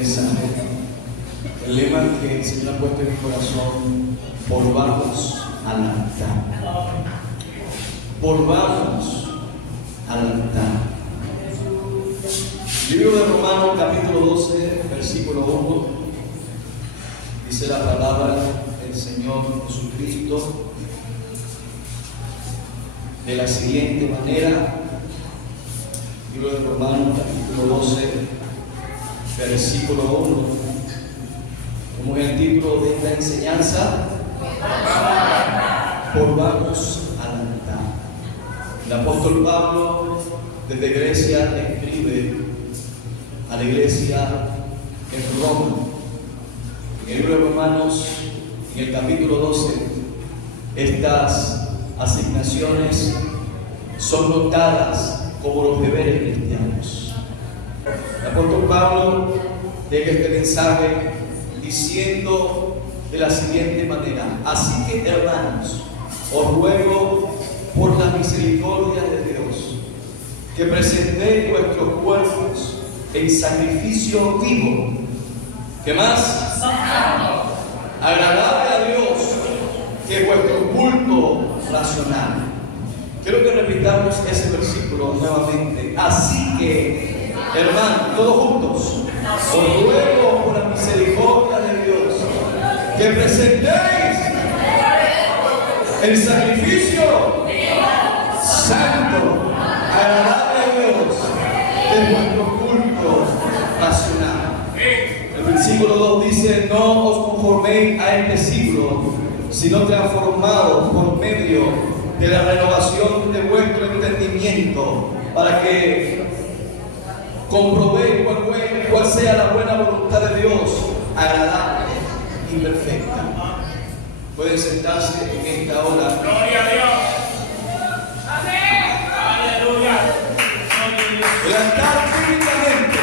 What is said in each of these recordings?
mensaje. El lema que el Señor ha puesto en mi corazón: volvamos al altar. Volvamos al altar. Libro de Romanos, capítulo 12, versículo 1. Dice la palabra del Señor Jesucristo de la siguiente manera. Libro de Romanos, capítulo 12, versículo 1. Como es el título de esta enseñanza, volvamos al altar. El apóstol Pablo desde Grecia escribe a la iglesia en Roma. En el libro de Romanos, en el capítulo 12, estas asignaciones son notadas como los deberes cristianos. El apóstol Pablo deja este mensaje diciendo de la siguiente manera: así que, hermanos, os ruego por la misericordia de Dios que presentéis vuestros cuerpos en sacrificio vivo, ¿qué más? Agradable a Dios, que es vuestro culto racional. Quiero que repitamos ese versículo nuevamente. Así que, hermanos, todos juntos, os ruego por la misericordia de Dios que presentéis el sacrificio santo, agradable a Dios, que es vuestro culto racional. El versículo 2 dice: no os conforméis a este siglo, sino transformados por medio de la renovación de vuestro entendimiento, para que comprobéis cuál sea la buena voluntad de Dios, agradable y perfecta. Pueden sentarse en esta hora. Gloria a Dios. Amén. Aleluya. El altar bíblicamente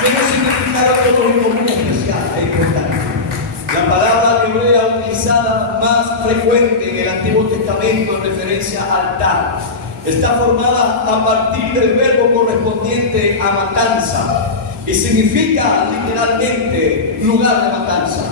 tiene un significado teológico muy especial e importante. La palabra hebrea utilizada más frecuente en el Antiguo Testamento en referencia a altar está formada a partir del verbo correspondiente a matanza y significa literalmente lugar de matanza.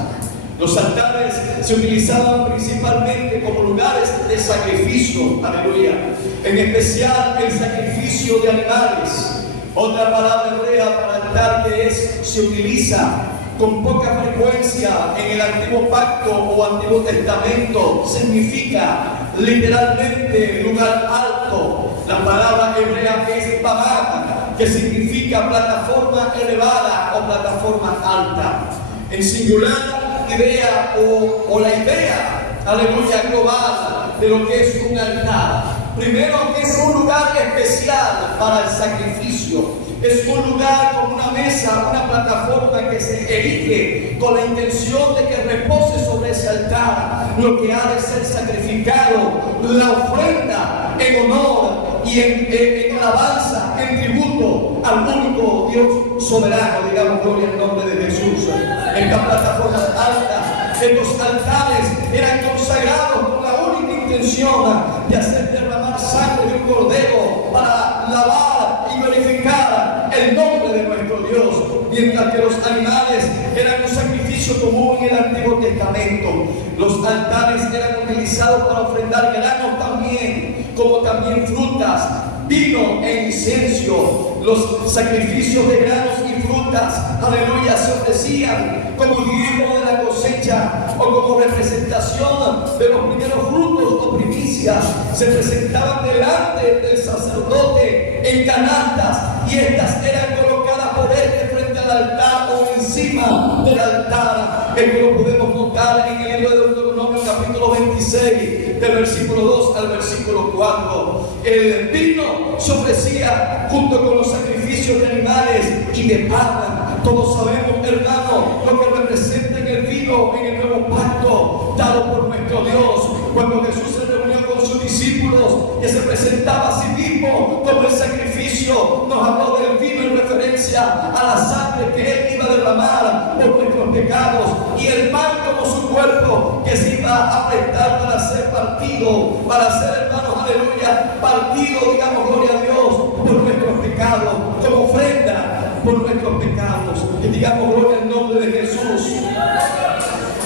Los altares se utilizaban principalmente como lugares de sacrificio, aleluya, en especial el sacrificio de animales. Otra palabra hebrea para altar que se utiliza con poca frecuencia en el Antiguo Pacto o Antiguo Testamento significa literalmente lugar alto. La palabra hebrea es babá, que significa plataforma elevada o plataforma alta. En singular, idea o la idea, aleluya, global de lo que es un altar. Primero, que es un lugar especial para el sacrificio. Es un lugar con una mesa, una plataforma que se erige con la intención de que repose sobre ese altar lo que ha de ser sacrificado, la ofrenda en honor y en alabanza, en tributo al único Dios soberano, digamos, gloria al nombre de Jesús. Estas plataformas altas, estos altares eran consagrados con la única intención de hacer derramar sangre de un cordero para lavar y glorificar el nombre de nuestro Dios, mientras que los animales eran un sacrificio común en el Antiguo Testamento. Los altares eran utilizados para ofrendar granos también, como también frutas, vino e incienso. Los sacrificios de granos y frutas, aleluya, se ofrecían como diezmo de la cosecha o como representación de los primeros frutos o primicias. Se presentaban delante del sacerdote en canastas y estas eran colocadas por él frente al altar o encima del altar. Esto lo podemos notar en el libro de Deuteronomio, capítulo 26, del versículo 2 al versículo 4. El vino se ofrecía junto con los sacrificios de animales y de pan. Todos sabemos, hermano, lo que representa en el vino en el nuevo pacto dado por nuestro Dios. Cuando Jesús se reunió con sus discípulos, que se presentaba a sí mismo como el sacrificio, nos habló del vino en referencia a la sangre que él iba a derramar por nuestros pecados, y el pan como su cuerpo que se iba a prestar para ser partido, para ser, hermanos, aleluya, partido, digamos, gloria a Dios, por nuestros pecados, como ofrenda por nuestros pecados. pecados. Y digamos gloria al nombre de Jesús.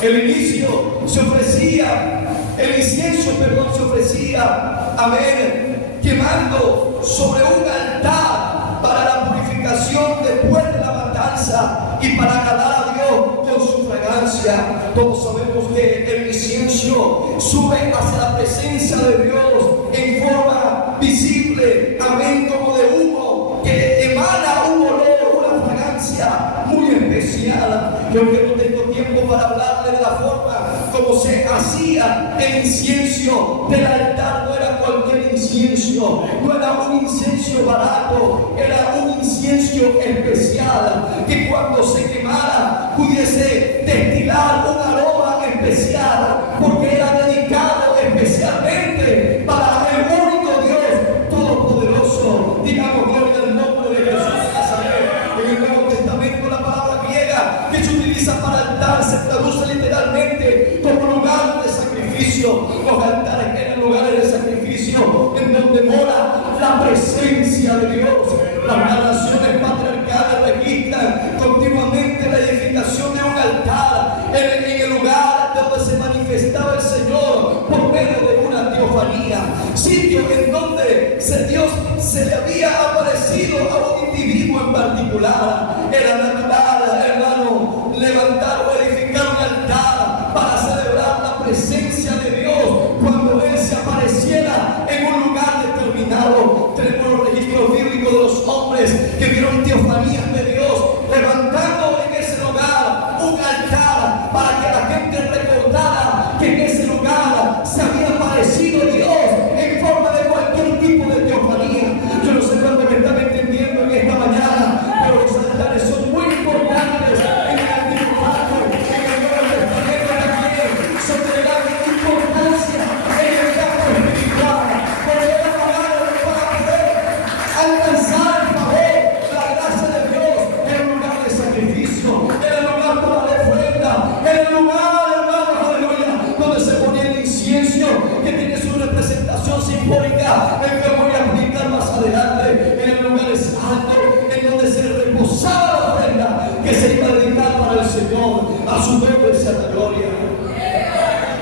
El inicio se ofrecía, el incienso, perdón, se ofrecía, amén, quemando sobre un altar para la purificación después de la matanza y para agradar a Dios con su fragancia. Todos sabemos que el incienso sube hacia la presencia de Dios en forma visible, amén, como de humo, que emana un olor, una fragancia muy especial. Yo que no tengo tiempo para hablarle de la forma como se hacía el incienso del altar. No era cualquier incienso, no era un incienso barato, era un incienso especial que cuando se quemara pudiese destilar un aroma especial, porque era dedicado especialmente para el único Dios todopoderoso. Digamos gloria al nombre de Jesús de Nazaret. En el Nuevo Testamento la palabra griega que se utiliza para altar se traduce literalmente como lugar de sacrificio. Los altares eran lugares de sacrificio en donde mora la presencia de Dios. Las narraciones patriarcales registran continuamente la edificación de un altar en el lugar donde se manifestaba el Señor por medio de una teofanía, sitio en donde Dios se le había aparecido a un individuo en particular. Era natural, hermano, levantar o edificar un altar para celebrar la presencia de Dios cuando Él se apareciera en un lugar determinado. Tenemos los registros bíblicos de los hombres que vieron teofanías de Dios levantando en ese lugar un altar para que la gente recordara que en ese lugar se había aparecido Dios en forma de cualquier tipo de teofanía. Yo no sé cuánto me están entendiendo en esta mañana, pero los altares son muy importantes en el Antiguo Pacto, en el Nuevo Testamento también, son de gran importancia en el campo espiritual, porque era lugar para poder alcanzar el favor, la gracia de Dios. Era un lugar de sacrificio, era el lugar para la ofrenda, era el lugar, hermanos, aleluya, donde se ponía el incienso, que tiene su representación simbólica, en que voy a explicar más adelante, en el lugar santo, en donde se reposaba la ofrenda que se iba a dedicar para el Señor. A su nombre sea la gloria.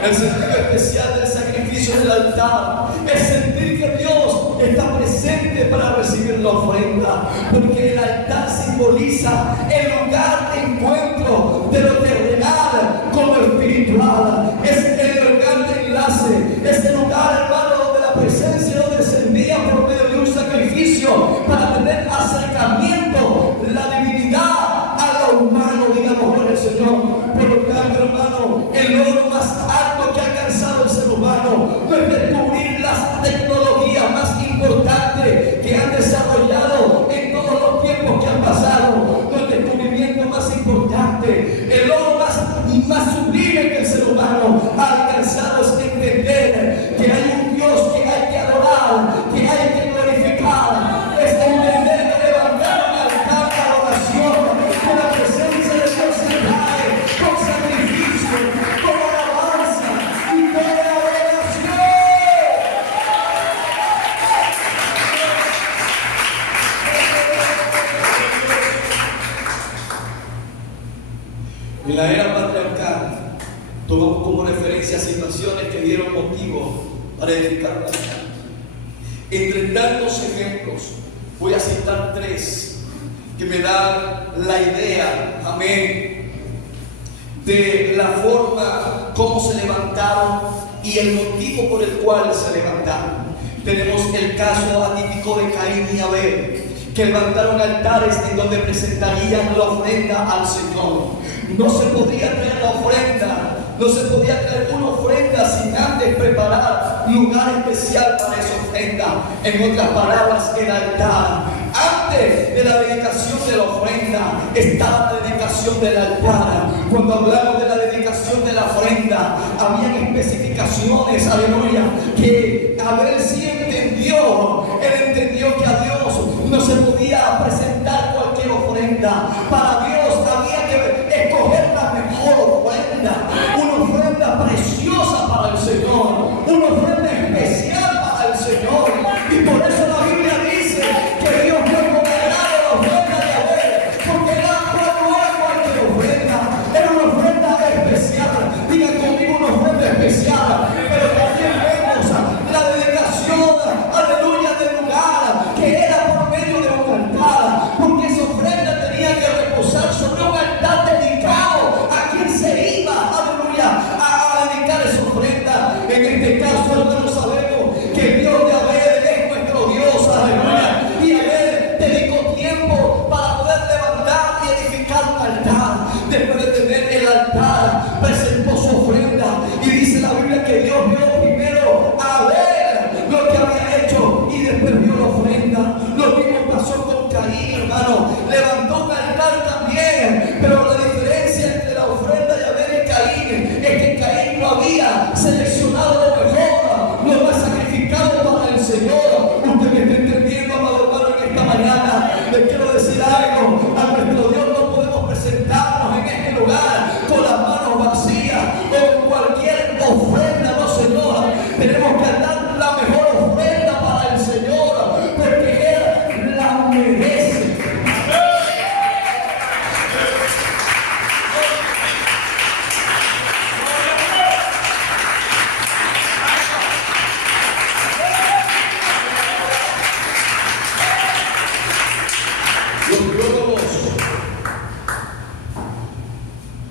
El sentido especial del sacrificio del altar es sentir que Dios está presente para recibir la ofrenda, porque el altar simboliza el lugar de encuentro de lo terrenal con lo espiritual. Es el lugar de enlace, es el lugar, hermano, donde la presencia no descendía por medio de un sacrificio para tener acercamiento, la divinidad a lo humano, digamos, por el Señor. Por lo tanto, hermano, el logro más alto que ha alcanzado el ser humano no es descubrir las tecnologías más importantes que han desarrollado en todos los tiempos que han pasado. No el descubrimiento más importante, el logro más sublime que el ser humano ha alcanzado es entender que hay un Dios que hay que adorar, que hay que glorificar. Es entender que levantar un altar de adoración, que la presencia de Dios se trae con sacrificio, con alabanza y con adoración. En la era patriarcal tomamos como referencia situaciones que dieron motivo para edificar un altar. Entre tantos ejemplos, voy a citar tres que me dan la idea, amén, de la forma como se levantaron y el motivo por el cual se levantaron. Tenemos el caso atípico de Caín y Abel, que levantaron altares en donde presentarían la ofrenda al Señor. No se podía traer la ofrenda, no se podía traer una ofrenda sin antes preparar lugar especial para esa ofrenda. En otras palabras, el altar. Antes de la dedicación de la ofrenda estaba la dedicación del altar. Cuando hablamos de la dedicación de la ofrenda, habían especificaciones, aleluya, que Abel sí entendió. Él entendió que a Dios no se podía presentar cualquier ofrenda. Para Dios había que escoger la mejor ofrenda, una ofrenda preciosa para el Señor, una ofrenda especial para el Señor. Y por eso la Biblia dice que Dios fue con agrado la ofrenda de Abel, porque era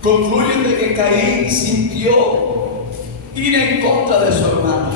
concluyen de que Caín sintió ir en contra de su hermano,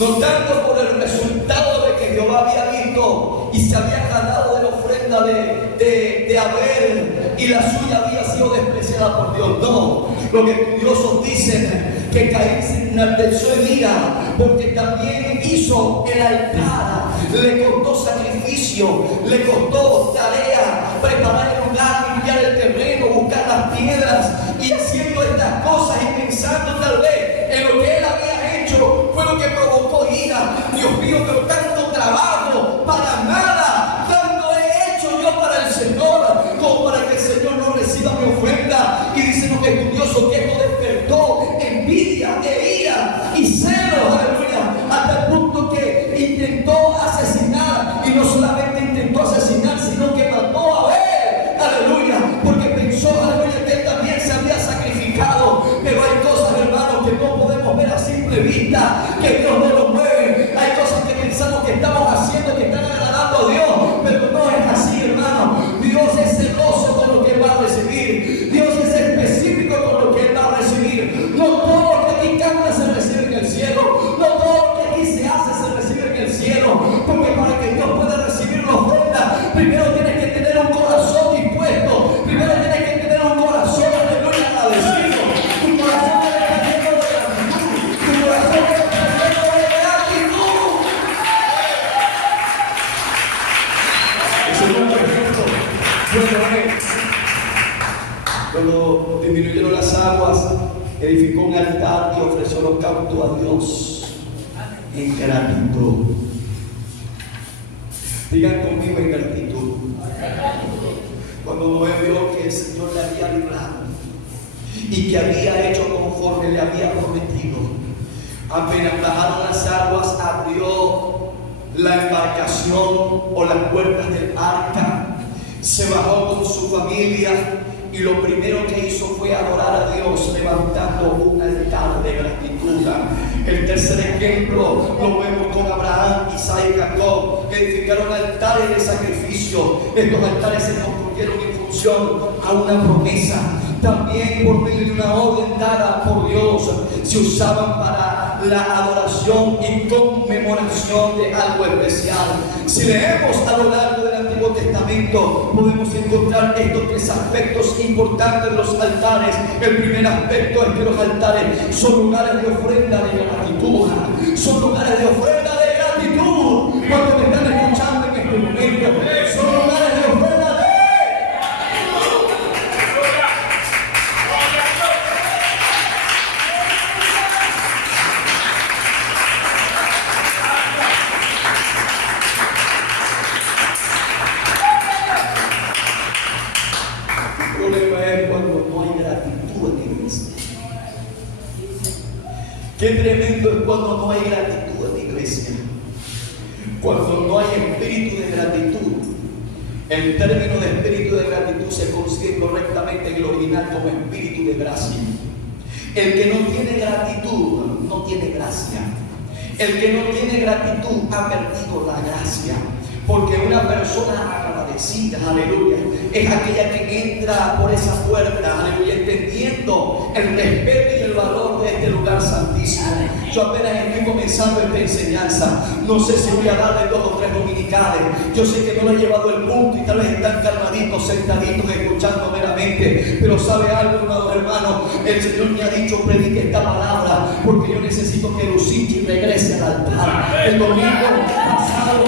no tanto por el resultado de que Jehová había visto y se había ganado de la ofrenda de Abel y la suya había sido despreciada por Dios. No, los estudiosos dicen que Caín se enalteció en ira porque también hizo el altar, le costó sacrificio, le costó tarea, preparar el lugar, limpiar el terreno, buscar las piedras, y haciendo estas cosas y pensando tal vez en lo que él había hecho fue lo que provocó ira. Dios mío, pero tanto trabajo para nada, tanto he hecho yo para el Señor como para que el Señor no reciba mi ofrenda. Y dicen los estudiosos que esto despertó envidia e ira y celos, aleluya, hasta el punto que intentó asesinar, y no solamente intentó asesinar, sino que mató a Abel, aleluya, porque pensó, aleluya, que él también se había sacrificado. Pero hay cosas, hermanos, que no podemos ver a simple vista, que Dios no lo mueve. Hay cosas que pensamos que estamos haciendo, que están agradando a Dios, pero no es así, hermano. Dios es celoso con lo que Él va a recibir. Dios es específico con lo que Él va a recibir. No todo lo que aquí canta se recibe en el cielo. No todo lo que aquí se hace se recibe en el cielo. Porque para que Dios pueda recibir la ofrenda, primero tienes que tener un corazón dispuesto. Primero tienes que tener un corazón, aleluya, agradecido. Tu corazón debe estar lleno de gratitud. Tu corazón debe estar lleno de gratitud. El segundo ejemplo fue Noé. Cuando disminuyeron las aguas, edificó un altar y ofreció holocausto a Dios en gratitud. Digan conmigo, en gratitud. Cuando Noé vio que el Señor le había librado y que había hecho conforme le había prometido, apenas bajaron las aguas, abrió la embarcación o las puertas del arca, se bajó con su familia y lo primero que hizo fue adorar a Dios levantando un altar de gratitud. El tercer ejemplo lo vemos con Abraham, Isaac y Jacob, que edificaron altares de sacrificio. Estos altares se construyeron en función a una promesa. También por medio de una orden dada por Dios, se usaban para la adoración y conmemoración de algo especial. Si leemos a lo largo del Antiguo Testamento, podemos encontrar estos tres aspectos importantes de los altares. El primer aspecto es que los altares son lugares de ofrenda de gratitud. Son lugares de ofrenda de gratitud. Cuando me están escuchando en este momento, son lugares de ofrenda de gratitud. El problema es cuando no hay gratitud en la iglesia. Qué tremendo es cuando no hay gratitud en la iglesia. Cuando no hay espíritu de gratitud. El término de espíritu de gratitud se consigue correctamente en el original como espíritu de gracia. El que no tiene gratitud no tiene gracia. El que no tiene gratitud ha perdido la gracia. Porque una persona agradecida, aleluya, es aquella que entra por esa puerta, aleluya, entendiendo el respeto y el valor de este lugar santísimo. Yo apenas estoy comenzando esta enseñanza. No sé si voy a darle 2 o 3 dominicales. Yo sé que no le he llevado el punto y tal vez están calmaditos, sentaditos, escuchando meramente. Pero ¿sabe algo, amados hermanos? El Señor me ha dicho, predique esta palabra, porque yo necesito que Lucinchi regrese al altar. El domingo pasado,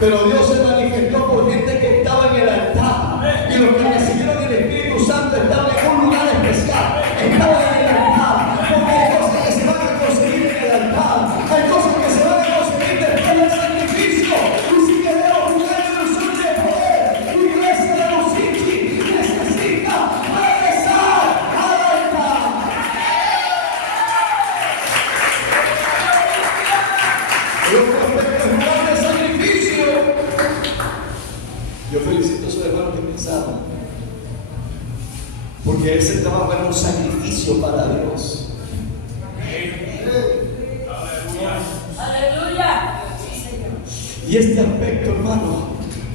pero Dios se manifestó por gente que estaba en el altar, y los que recibieron el Espíritu Santo estaban en un lugar especial, estaban en el altar, porque hay cosas que se van a conseguir en el altar, hay cosas que se van a conseguir después del sacrificio. Y si queremos jugar en el sur de poder, la iglesia de los Lucinchi necesita regresar al altar. Yo felicito a su hermano que pensaron, porque ese trabajo era un sacrificio para Dios. Y este aspecto, hermano,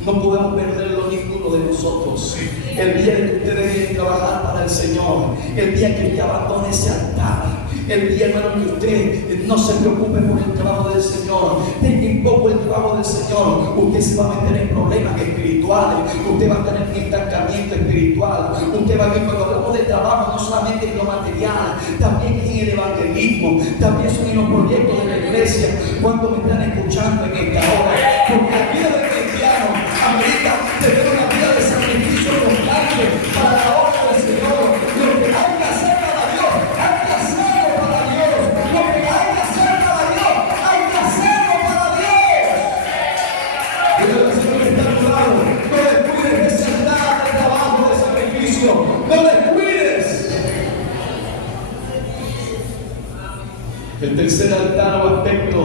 no podemos perderlo ninguno de nosotros. El día que ustedes vienen a trabajar para el Señor, el día que usted abandone ese altar, el día, hermano, que usted no se preocupe por el trabajo del Señor, tenga en poco el trabajo del Señor, usted se va a meter en problemas espirituales, usted va a tener un estancamiento espiritual, usted va a ver, cuando hablamos de trabajo, no solamente en lo material, también en el evangelismo, también son en los proyectos de la iglesia. Cuando me están escuchando en esta hora, porque la vida del cristiano amerita tener una vida de sacrificio constante para la obra del Señor. Lo que hay que hacer para Dios, hay que hacerlo para Dios. Lo que hay que hacer para Dios, hay que hacerlo para Dios. Y el Señor está a tu lado. No descuides ese altar de trabajo, de sacrificio. No descuides. El tercer altar o aspecto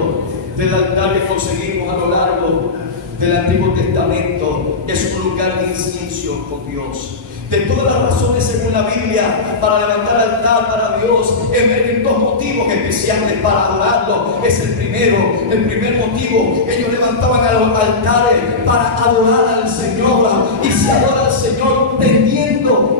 del altar que conseguimos a lo largo del Antiguo Testamento es un lugar de incienso con Dios. De todas las razones según la Biblia para levantar altar para Dios, emergen dos motivos especiales para adorarlo. Es el primer motivo: ellos levantaban a los altares para adorar al Señor, y se adora al Señor entendiendo,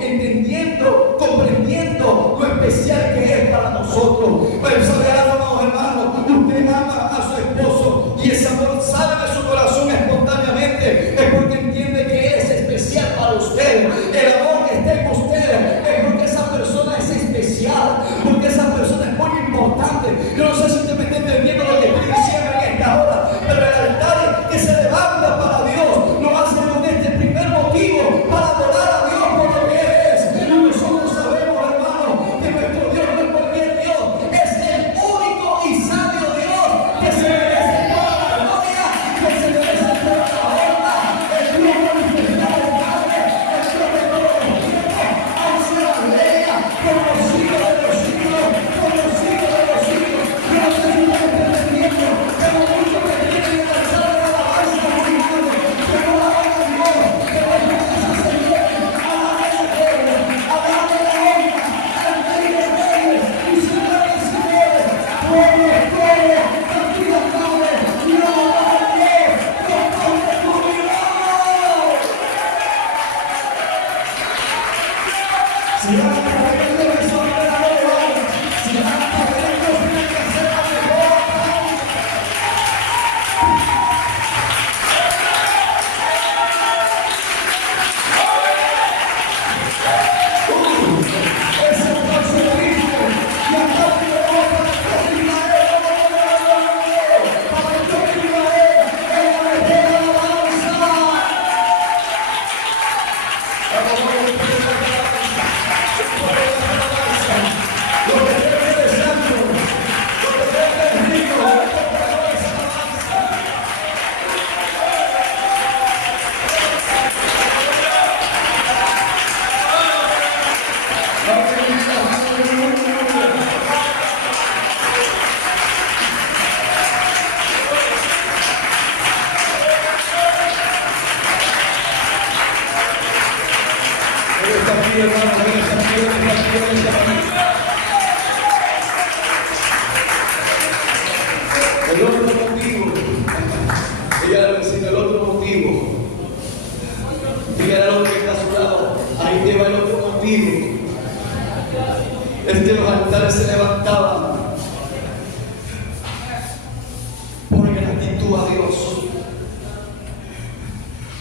comprendiendo lo especial que es para nosotros. Pero sabe algo, hermano, usted ama a su esposo y ese amor sale de su corazón espontáneamente, es porque entiende que es especial para usted. El amor que está en usted es porque esa persona es especial, porque esa persona es muy importante. Yo no sé si usted me está entendiendo lo que estoy diciendo en esta hora, pero el altar que se levanta para Dios lo hace con este primer motivo, para adorar a Dios por lo que es. Y nosotros sabemos, hermano, que nuestro Dios no es cualquier Dios, es el único y sabio Dios que se merece toda la gloria, que se merece toda la honra. El Dios manifestado en carne, el Dios de todos los tiempos, hace la gloria por los siglos de los siglos, por los siglos de los siglos. Yo no sé si usted me está entendiendo, pero muchos que tienen el altar de la alabanza dominando, que no la hagan a Dios, que no es esa señora, a darle la gloria, a darle la honra, al Rey de Reyes y Señor de Señores, pueblos, cantidad noble, y alabar a Dios, con todo el mundo. Si van a traer el sol de la hora, si van a traer el Dios, tienen que hacer la mejor. Ese aplauso triste, y aparte de vos, para el Dios de Israel, para el Dios de Israel, en la mejor alabanza. Lo que debe de santo, lo que debe de rico, lo que debe de alabanza. Él está aquí, hermano, Él está aquí, Él está aquí, Él está aquí. El otro motivo, dígale al vecino, el otro motivo, dígale al otro que está a su lado, ahí te va el otro motivo, es que los altares se levantaban por gratitud a Dios,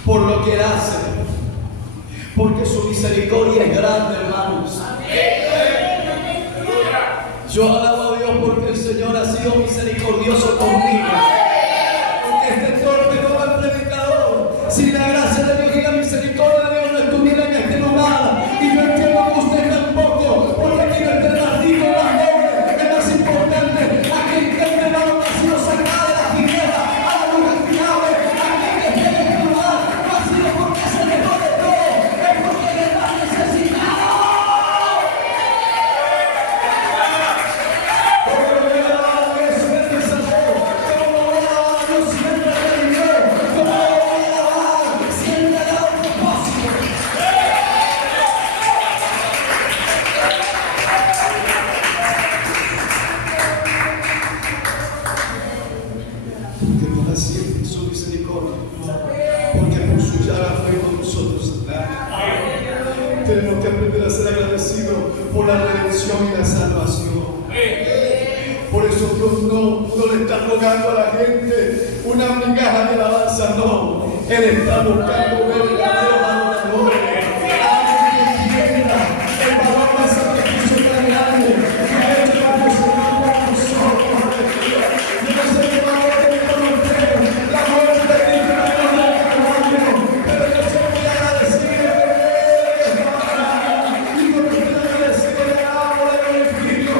por lo que Él hace, porque su misericordia es grande, hermanos. Yo alabo a Dios porque el Señor ha sido misericordioso conmigo. Porque este torpe no va al predicador. Si la gracia de Dios y la misericordia de Dios no estuviera en este lugar, y yo entiendo que usted tampoco, porque aquí no está el más rico, el más noble, el más importante, aquel que el hermano ha sido sacado de la tiniebla a la luz admirable, aquel que está en este lugar, no ha sido porque es el mejor de todo, es porque es el más necesitado. una salvación. Por eso Dios no le está rogando a la gente una migaja de alabanza, no. Él está buscando verdaderos adoradores. Alguien que entienda el valor del sacrificio tan grande que ha hecho nuestro Señor por nosotros. Yo no sé qué valor tiene con usted la muerte de Cristo en el Calvario, pero yo soy muy agradecido de Él. Y porque estoy agradecido le amo, le glorifico.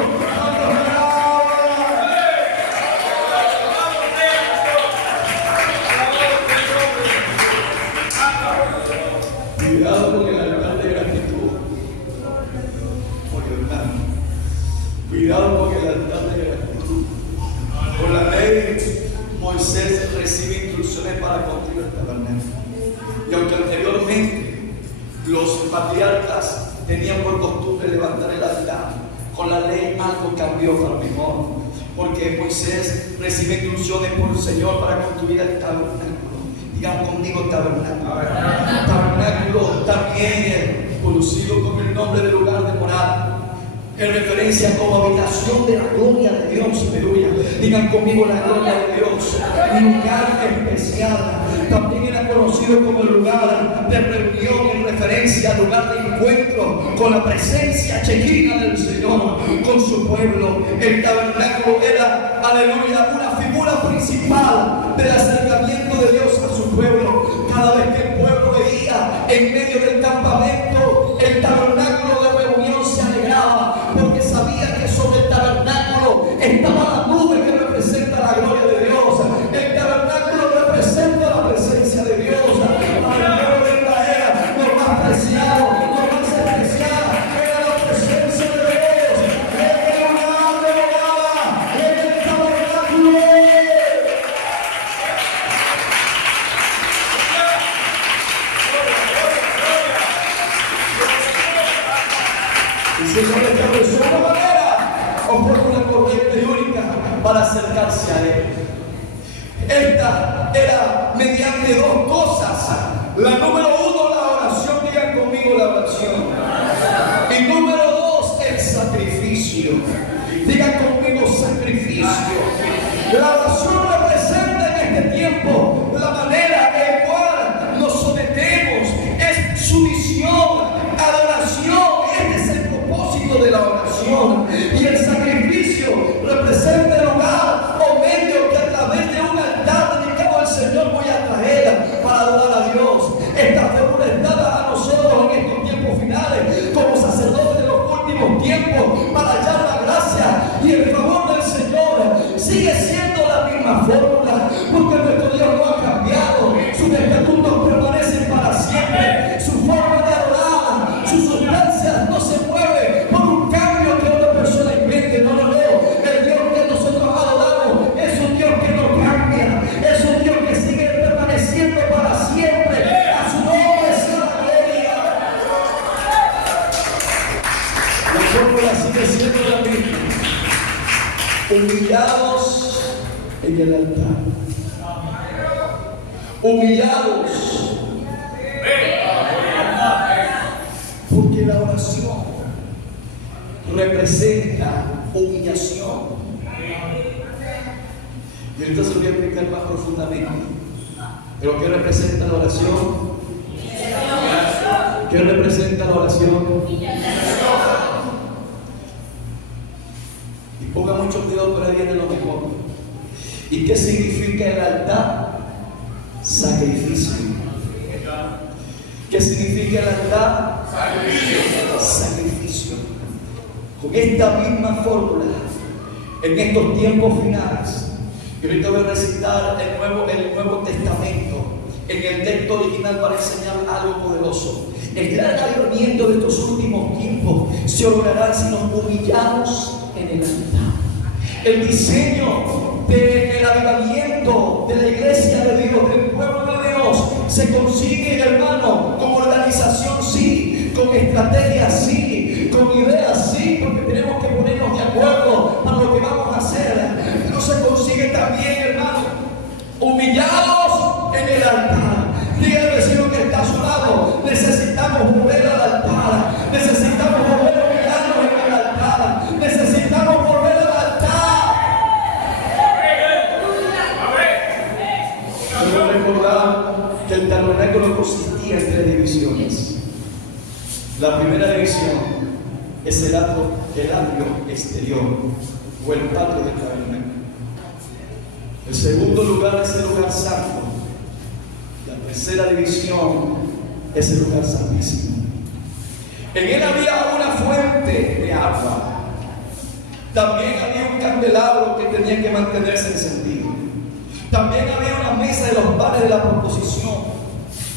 Cuidado con el altar de gratitud, porque hermano, cuidado con el altar de gratitud. Por la ley, Moisés recibe instrucciones para construir el tabernáculo. Y aunque anteriormente los patriarcas tenían por costumbre levantar el altar, con la ley algo cambió para mejor, porque Moisés recibe instrucciones por el Señor para construir el tabernáculo. Digan conmigo tabernáculo. Tabernáculo también conocido como el nombre del lugar de morada, en referencia como habitación de la gloria de Dios. Aleluya. Digan conmigo la gloria de Dios. Un lugar especial. También era conocido como el lugar de reunión, en referencia al lugar de encuentro con la presencia chequina del Señor, con su pueblo. El tabernáculo era, aleluya, una figura principal del acercamiento de Dios a su pueblo. Cada vez que el pueblo veía en medio del campamento el tabernáculo de reunión, se alegraba, porque sabía que sobre el tabernáculo estaba la nube que representa la gloria de Dios. El tabernáculo representa la presencia de Dios. Para el pueblo de Israel, lo más preciado, lo más especial era la presencia de Dios. En el lugar de morada, en el tabernáculo. El Señor estableció una manera oportuna, correcta y única para acercarse a Él. Esta era mediante dos cosas. La número uno, la oración. Digan conmigo la oración. Y número dos, el sacrificio. Digan conmigo sacrificio. La oración representa en este tiempo la manera en cual nos sometemos. Es sumisión, adoración. Este es el propósito de la oración. Y el sacrificio representa el lugar o medio que a través de un altar dedicado al Señor voy a traer para adorar a Dios. Esta figura es dada a nosotros en estos tiempos finales como sacerdotes de los últimos tiempos, para hallar la gracia y el favor del Señor. Sigue siendo la misma fórmula, porque nuestro Dios no ha cambiado. Sus estatutos permanecen para siempre. Su forma de adorar, su sustancia no se mueve por un cambio que otra persona invente. No, no, no. El Dios que nosotros adoramos es un Dios que no cambia. Es un Dios que sigue permaneciendo para siempre. A su nombre sea la gloria. La fórmula sigue siendo la misma. Humillados en el altar. Humillados. Porque la oración representa humillación. Y ahorita se lo voy a explicar más profundamente. ¿Pero qué representa la oración? ¿Qué representa la oración? Y ponga mucho cuidado, pero ahí viene lo mejor. ¿Y qué significa el altar? Sacrificio. ¿Qué significa el altar? Sacrificio. Con esta misma fórmula, en estos tiempos finales, y ahorita voy a recitar el Nuevo Testamento, en el texto original, para enseñar algo poderoso. El gran avivamiento de estos últimos tiempos se logrará si nos humillamos en el altar. El diseño del avivamiento de la iglesia de Dios, del pueblo de Dios, se consigue, hermano, con organización sí, con estrategia sí, con ideas sí, porque tenemos que ponernos de acuerdo para lo que vamos a hacer. Pero se consigue también, hermano, humillados en el altar. Diga al vecino que está a su lado: necesitamos volver al altar, necesitamos volver a humillarnos en el altar, La primera división es el atrio exterior o el patio del tabernáculo. El segundo lugar es el lugar santo. La tercera división es el lugar santísimo. En él había una fuente de agua. También había un candelabro que tenía que mantenerse encendido. También había una mesa de los panes de la proposición.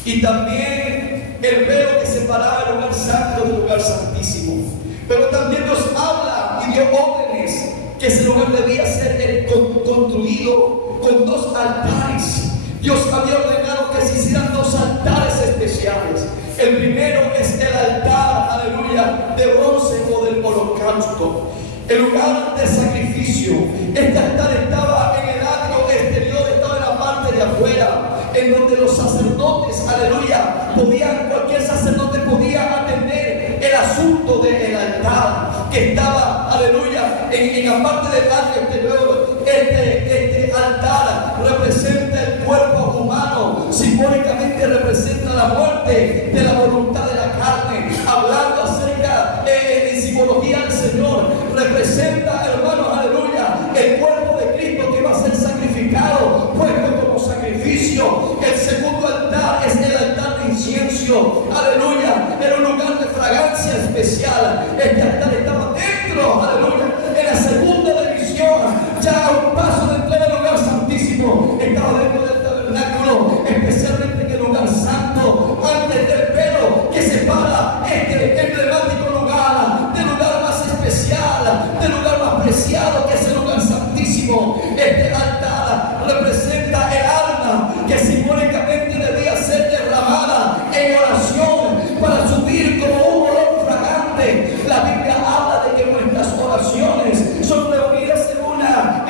Y también el velo que separaba el lugar santo del lugar santísimo. Pero también Dios habla y dio órdenes que ese lugar debía ser construido con 2 altares. Dios había ordenado que se hicieran 2 altares especiales. El primero es el altar, aleluya, de bronce o del holocausto, el lugar de sacrificio. Este altar estaba en el atrio exterior, estaba en la parte de afuera, en donde los sacerdotes, aleluya, cualquier sacerdote podía atender el asunto del altar que estaba, aleluya, en la parte del atrio exterior. Este altar representa el cuerpo humano, simbólicamente representa la muerte de la voluntad de la carne, hablando acerca de simbología del Señor. Representa, hermanos, aleluya, el cuerpo de Cristo que va a ser sacrificado, puesto como sacrificio. El segundo altar es el altar de incienso, aleluya, era un lugar de fragancia especial. Este altar estaba dentro, aleluya, en la segunda división, ya a un paso de entrar al lugar santísimo. Estaba dentro del tabernáculo, especialmente en el lugar santo, antes del velo que separa este emblemático lugar del lugar más especial, del lugar más preciado, que es el lugar santísimo. Este altar representa el alma que simbólicamente debía ser derramada en oración para subir como un olor fragante. La Biblia habla de que nuestras oraciones son reunidas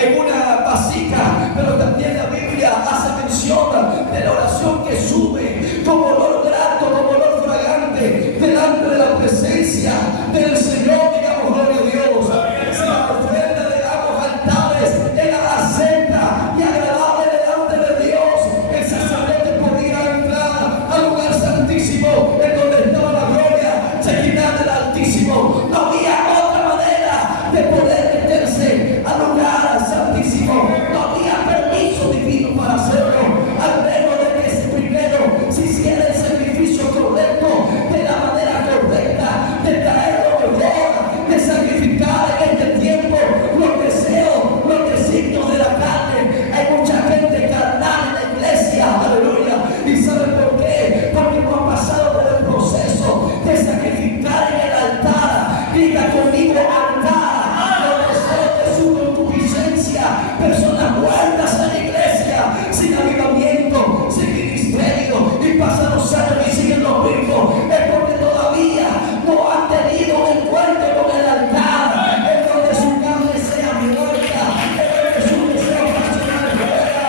en una vasija, pero también la Biblia hace mención de la oración que sube como olor grato, como olor fragante delante de la presencia del Señor. Digamos gloria a Dios. Si la ofrenda de ambos altares era acepta y agradable delante de Dios, el sacerdote podía entrar al lugar santísimo, en donde estaba la gloria Shekinah del Altísimo. No había otra manera de poder meterse al lugar santísimo. No había permiso divino para hacerlo, al menos de que ese primero se hiciera el sacrificio correcto, de la manera correcta, de traer lo mejor, de sacrificar en este tiempo los deseos, los designios de la carne. Hay mucha gente carnal en la iglesia, aleluya. ¿Y saben por qué? Porque no han pasado por el proceso de sacrificar en el altar. Diga conmigo, altar, los deseos de su concupiscencia. Personas muertas en la iglesia, sin avivamiento, sin ministerio, y pasan los años y siguen los mismos. Es porque todavía no han tenido un encuentro con el altar, en donde su carne sea muerta, en donde su deseo pasional fuera.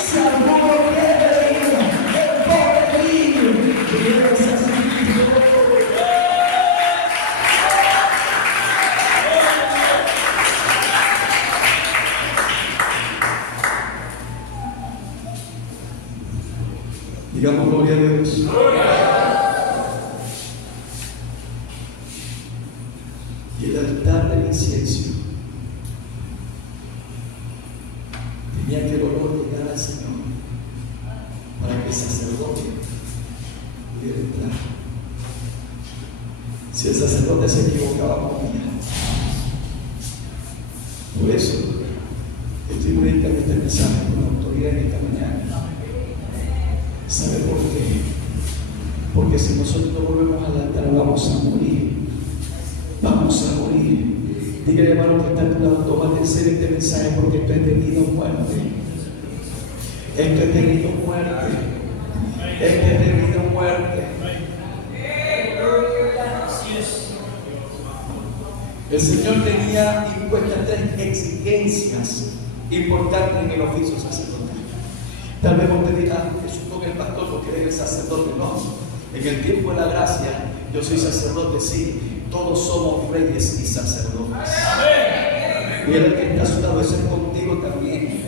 Si alguno quiere venir, él puede venir. Y ese es digamos gloria a Dios. Y el altar del incienso tenía que el olor llegar al Señor para que el sacerdote pudiera entrar. Si el sacerdote se equivocaba, moría. Por eso estoy predicando este mensaje con autoridad en esta mañana. ¿Sabe por qué? Porque si nosotros no volvemos al altar, vamos a morir. Vamos a morir. Dígale, hermano, que está a tu lado, tómate en serio este mensaje, porque esto es tenido muerte. Esto es tenido muerte. Esto es tenido muerte. El Señor tenía impuestas 3 exigencias importantes en el oficio sacerdotal. Tal vez usted dirá, Jesús no es el pastor porque eres sacerdote. No, en el tiempo de la gracia, yo soy sacerdote, sí. Todos somos reyes y sacerdotes. Y el que está a su lado, eso es contigo también.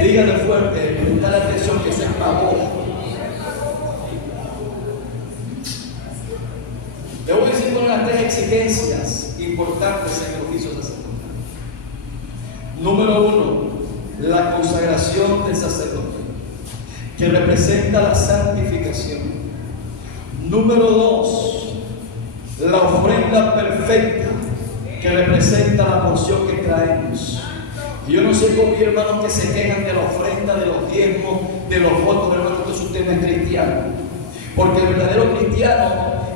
Dígale fuerte, presta la atención, que se pagó. exigencias importantes en el oficio sacerdotal. Número 1, la consagración del sacerdote, que representa la santificación. Número 2, la ofrenda perfecta, que representa la porción que traemos. Y yo no sé cómo hay hermanos que se quejan de la ofrenda, de los diezmos, de los votos, hermanos, que usted no es cristiano. Porque el verdadero cristiano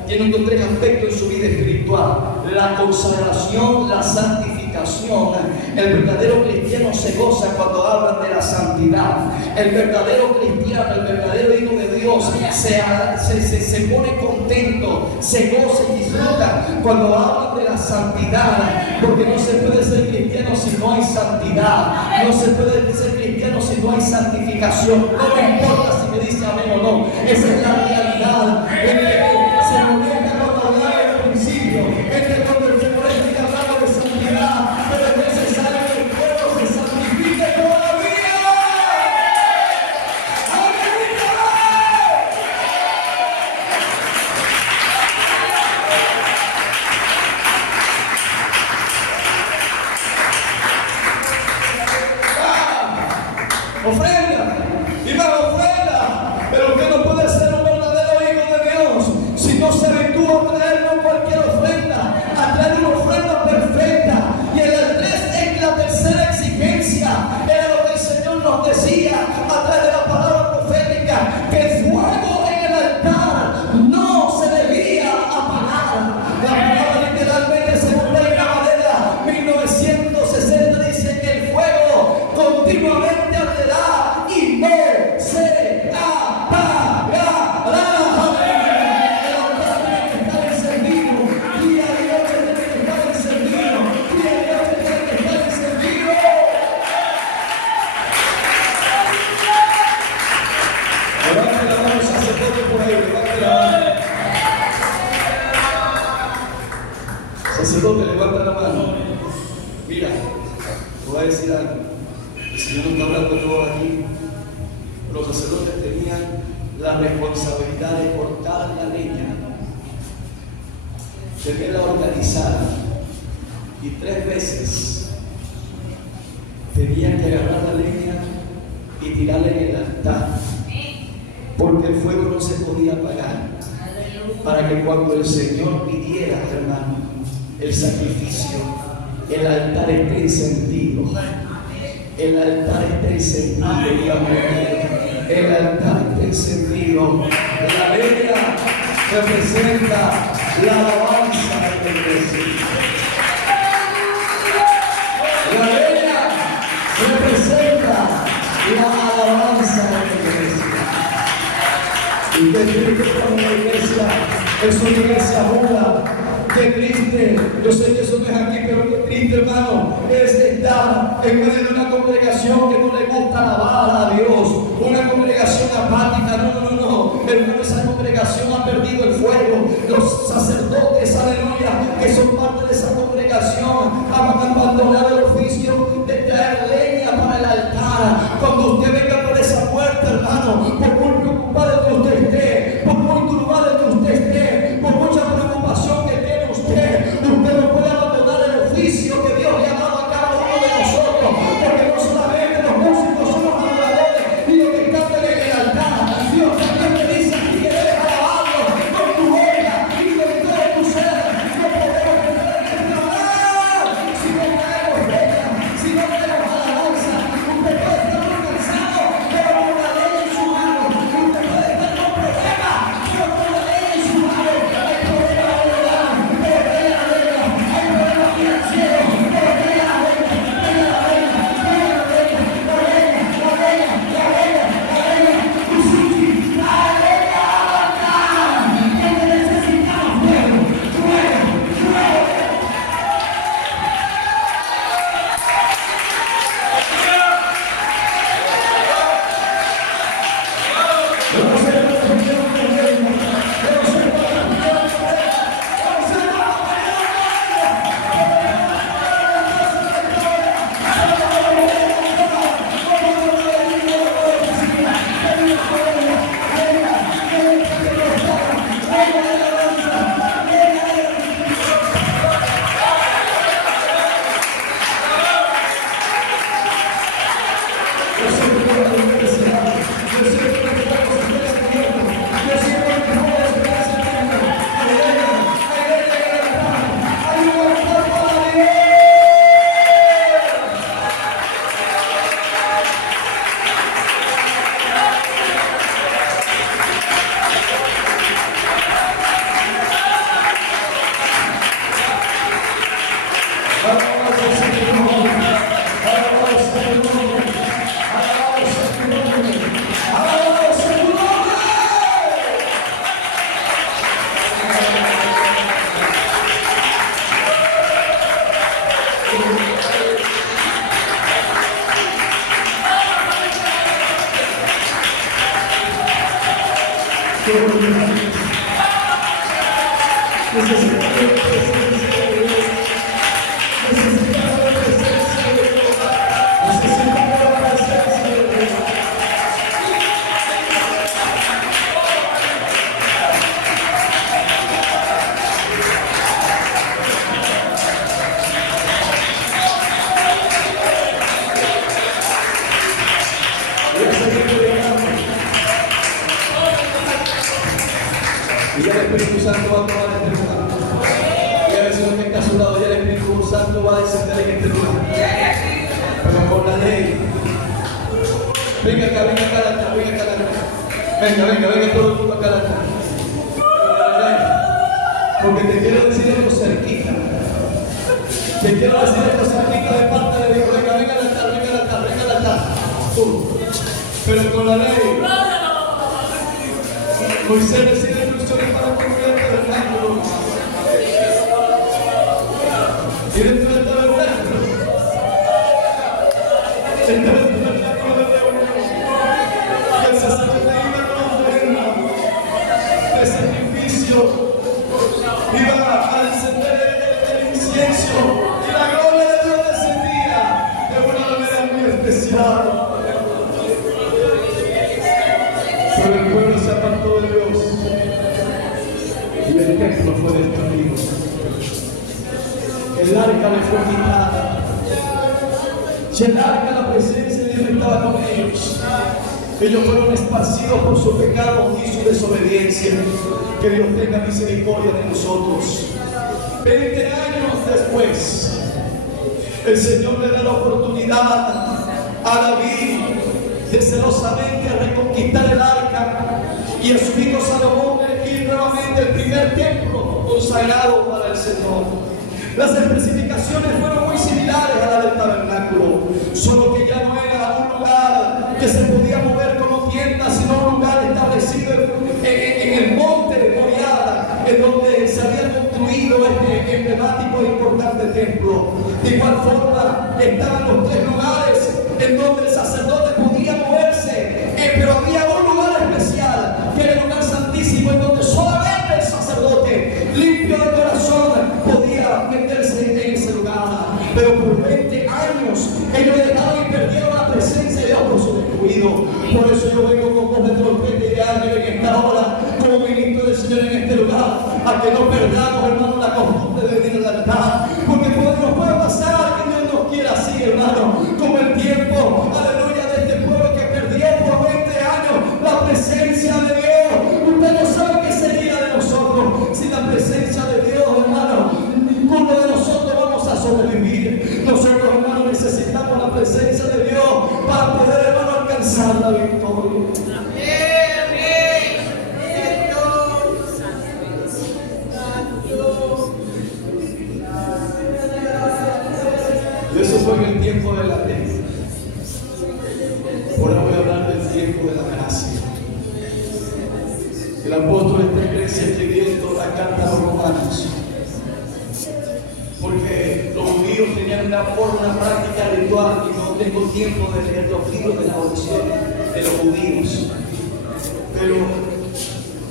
tiene estos 3 aspectos en su vida espiritual: la consagración, la santificación. El verdadero cristiano se goza cuando hablan de la santidad. El verdadero cristiano, el verdadero hijo de Dios se pone contento, se goza y disfruta cuando hablan de la santidad, porque no se puede ser cristiano si no hay santidad, no se puede ser cristiano si no hay santificación. No me importa si me dice amén o no, esa es la realidad. Se molesta cuando hablaba al principio, cuando se molesta hablando de santidad, pero es necesario que el pueblo se santifique todavía. ¡Aleluya! Ofrenda, y más ofrenda, pero usted no puede ser un verdadero hijo de Dios si no se habitúa a traer cualquier ofrenda, a traer una ofrenda perfecta. Y la tercera exigencia era lo que el Señor nos decía a través de la palabra profética, que el fuego en el altar no se debía apagar. La palabra literalmente se volvió en la madera 1960, dice que el fuego continuamente arderá y no se apagará. El altar tiene que estar encendido, día y noche tiene que estar encendido, día y noche tiene que estar encendido. Levante la mano, sacerdote, por ahí, levante la mano. Sacerdote, levanta la mano. Mira, te voy a decir algo. El Señor nos está hablando de todo aquí. Los sacerdotes tenían la responsabilidad de cortar la leña, tenerla organizada, y 3 veces tenían que agarrar la leña y tirarla en el altar, porque el fuego no se podía apagar, para que cuando el Señor pidiera, hermano, el sacrificio, el altar esté encendido. El altar está encendido, digamos. El altar está encendido. La leña representa la alabanza de la iglesia. La leña representa la alabanza de la iglesia. Y qué triste cuando la iglesia es una iglesia muda. Qué triste, yo sé que eso no es aquí, pero qué triste, hermano, es estar en medio de una congregación que no le gusta alabar a Dios, una congregación apática. No, hermano, esa congregación ha perdido el fuego. Los sacerdotes, aleluya, que son parte de esa congregación, han abandonado el oficio de traer leña para el altar. Cuando usted venga por esa puerta, hermano, por muy preocupado que usted esté, por muy turbado que usted esté, por mucha preocupación que tiene usted no puede abandonar el oficio que Dios le ha dado a cada uno de nosotros, porque no solamente los músicos son los adoradores y los que cantan en el altar. Dios también te dice aquí que debes alabarlo con tu boca y con todo tu ser. No podemos tener que trabajar si no traemos leña, si no traemos alabanza. Usted puede estar muy cansado, pero con la leña en su mano. Usted puede estar con problemas, pero con la leña en su mano. Hay problemas laborales, hay problemas financieros, Y ya el Espíritu Santo va a tomar este lugar. Y a veces no me está a su lado, ya el Espíritu Santo va a descender en este lugar. Pero con la ley. Venga acá, venga acá, venga acá. Venga todo el mundo acá. Porque te quiero decir algo cerquita. Te quiero decir algo cerquita de parte de Dios. Venga al altar. Tú. Pero con la ley. Moisés recibe instrucciones para construir el tabernáculo. Y dentro del tabernáculo, el sacerdote iba con ofrenda de sacrificio, iba a encender el incienso, y la gloria de Dios descendía de una manera muy especial. Pero el pueblo se apartó de Dios y el templo fue destruido. El arca le fue quitada. Y el arca, la presencia de Dios no estaba con ellos. Ellos fueron esparcidos por su pecado y su desobediencia. Que Dios tenga misericordia de nosotros. 20 años después, el Señor le da la oportunidad a David de celosamente reconquistar el arca y a su hijo Salomón elegir nuevamente el primer templo consagrado para el Señor. Las especificaciones fueron muy similares a las del tabernáculo, solo que ya no era un lugar que se podía mover como tienda, sino un lugar establecido en el monte de Moriah, en donde se había construido este emblemático e importante templo. De igual forma, estaban los 3 lugares en donde el sacerdote podía moverse, pero había un lugar especial, que era el lugar santísimo, en donde solamente el sacerdote limpio de corazón podía meterse en ese lugar. Pero por 20 años ellos dejaron y perdieron la presencia de Dios por su descuido. Por eso yo vengo con voz de trompeta y de ángel en esta hora, como ministro del Señor en este lugar, a que no perdamos, hermano, la costumbre de venir al altar, porque nos puede pasar que Dios nos quiera así, hermano, como el tiempo, aleluya, de este pueblo que perdió por 20 años la presencia de Dios. Usted no sabe qué sería de nosotros sin la presencia de Dios, hermano. Ninguno de nosotros vamos a sobrevivir. Nosotros, hermano, necesitamos la presencia de Dios para poder, hermano, alcanzar la victoria. Y eso fue en el tiempo de la ley. Ahora voy a hablar del tiempo de la gracia. El apóstol está en Grecia escribiendo la carta a los romanos, porque los judíos tenían una forma, una práctica ritual, y no tengo tiempo de leer los libros de la oración de los judíos, pero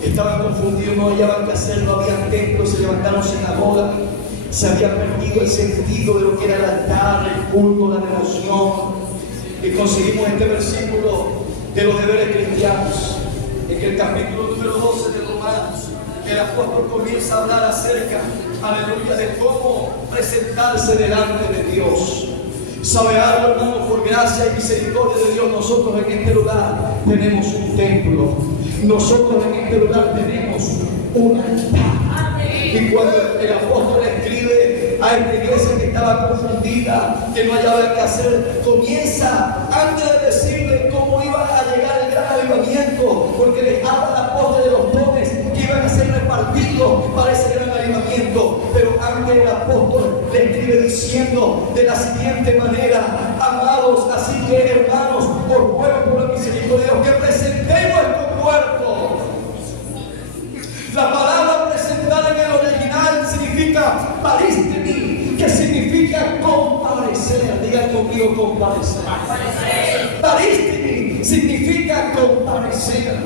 estaban confundidos, no hallaban qué hacer, no había templos, se levantaron sinagogas, se había perdido el sentido de lo que era el altar, el culto, la devoción. Y conseguimos este versículo de los deberes cristianos, en el capítulo número 12 de Romanos. El apóstol comienza a hablar acerca, aleluya, de cómo presentarse delante de Dios. ¿Sabe algo, hermano? Por gracia y misericordia de Dios, nosotros en este lugar tenemos un templo. Nosotros en este lugar tenemos un altar. Y cuando el apóstol escribe a esta iglesia que estaba confundida, que no hallaba qué hacer, comienza, antes de decirle cómo iba a llegar el gran avivamiento, porque les habla el apóstol de los dones que iban a ser repartidos para ese gran avivamiento. Pero antes el apóstol le escribe diciendo de la siguiente manera: amados, así que hermanos, por pueblo, por la misericordia de Dios, que presentemos estos cuerpos. La palabra presentar en el original significa paristemi, que significa comparecer. Digan conmigo, comparecer. Paristemi significa comparecer.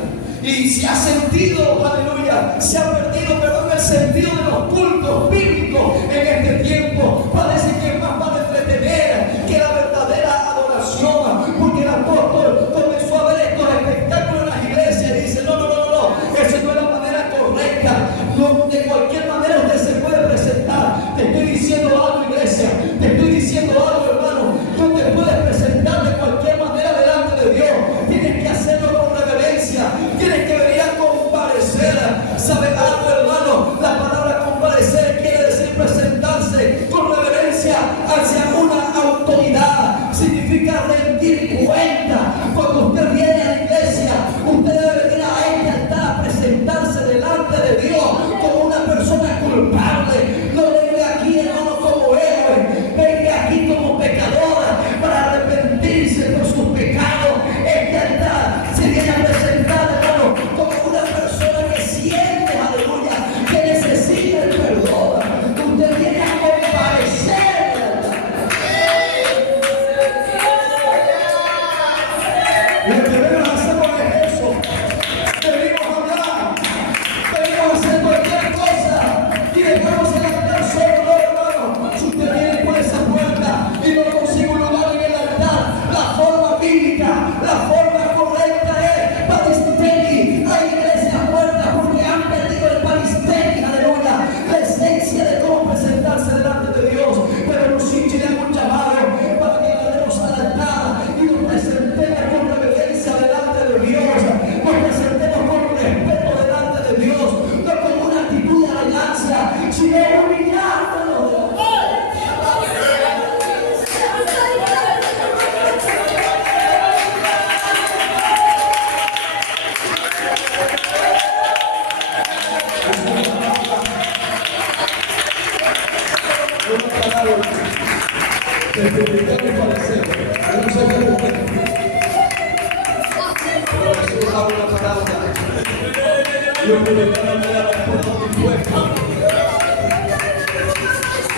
Y Y se ha sentido, aleluya, se ha perdido, perdón, el sentido de los cultos bíblicos en este tiempo. Parece que es más para entretener que la verdadera adoración, porque el apóstol comenzó a ver estos espectáculos en las iglesias y dice, no, esa no es la manera correcta. No, de cualquier manera usted se puede presentar. Te estoy diciendo algo, iglesia, te estoy diciendo algo, hermano. Tú te puedes presentar de cualquier manera delante de Dios. Tienes que hacerlo con reverencia, tienes que venir a comparecer. ¿Sabe algo, hermano? La palabra comparecer quiere decir presentarse con reverencia hacia una autoridad. Significa rendir cuenta. Cuando usted viene a la iglesia, usted debe venir a este altar a presentarse delante de Dios como una persona culpable. No venga aquí, hermano, como héroe, venga aquí como pecadora para arrepentirse por sus pecados. Este altar se viene a presentar, hermano, como una persona que siente, aleluya, que necesita el perdón. Usted viene a comparecer. Lo que venimos a hacer es eso. Venimos a hablar, venimos a hacer cualquier cosa y dejamos el altar solo, hermano. Si usted viene por esa puerta y no consigue un lugar en el altar, la forma bíblica, la forma correcta es paristeki. Hay iglesias muertas porque han perdido el paristeki, aleluya, la esencia de cómo presentarse delante de Dios. Pero nos hinchen un llamado para que lleguemos al altar y nos presentemos con reverencia delante de Dios, nos presentemos con respeto delante de Dios, no con una actitud de arrogancia, sino humillándonos.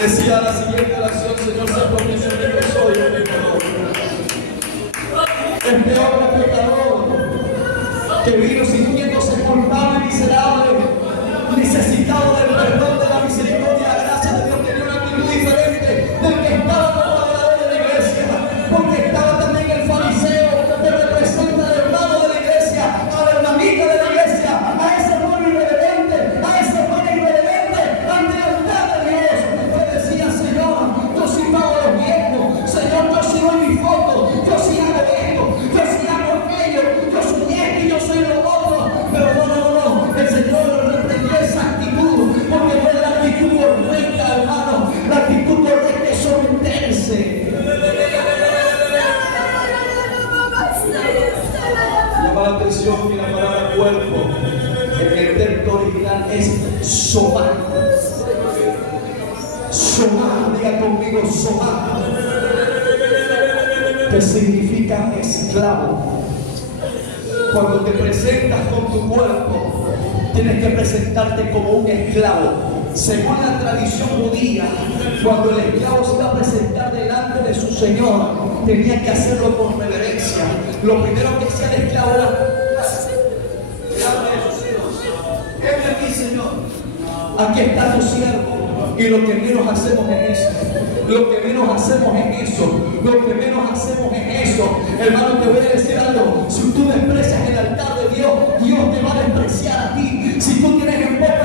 Decía la siguiente oración: Señor, sé por qué soy un pecador. El peor pecador que vino sintiéndose culpable y miserable, necesitado del perdón, de la misericordia y la gracia de Dios. Tenía una actitud diferente del que estaba como adorador de la iglesia, porque estaba también el fariseo que representa al hermano de la iglesia, a la hermanita de la iglesia, a ese hermano irreverente, a ese hermano irreverente ante el altar de Dios, que decía: Señor, yo sí pago los diezmos, Señor, yo sí doy mi foto, yo sí hago esto, yo sí hago aquello, yo soy esto y yo soy lo otro. Pero no, el Señor reprendió esa actitud, porque no es la actitud correcta, hermano. La actitud correcta es someterse. Llama la atención que la palabra cuerpo en el texto original es somá. Somá, diga conmigo somá, que significa esclavo. Cuando te presentas con tu cuerpo, tienes que presentarte como un esclavo. Según la tradición judía, cuando el esclavo se iba a presentar delante de su señor, tenía que hacerlo con reverencia. Lo primero que hacía el esclavo era: "Ven aquí, Señor, aquí está tu siervo". Y lo que menos hacemos es eso. Lo que menos hacemos es eso. Lo que menos hacemos es eso. Hermano, te voy a decir algo. Si tú desprecias el altar de Dios, Dios te va a despreciar a ti. Si tú tienes en poco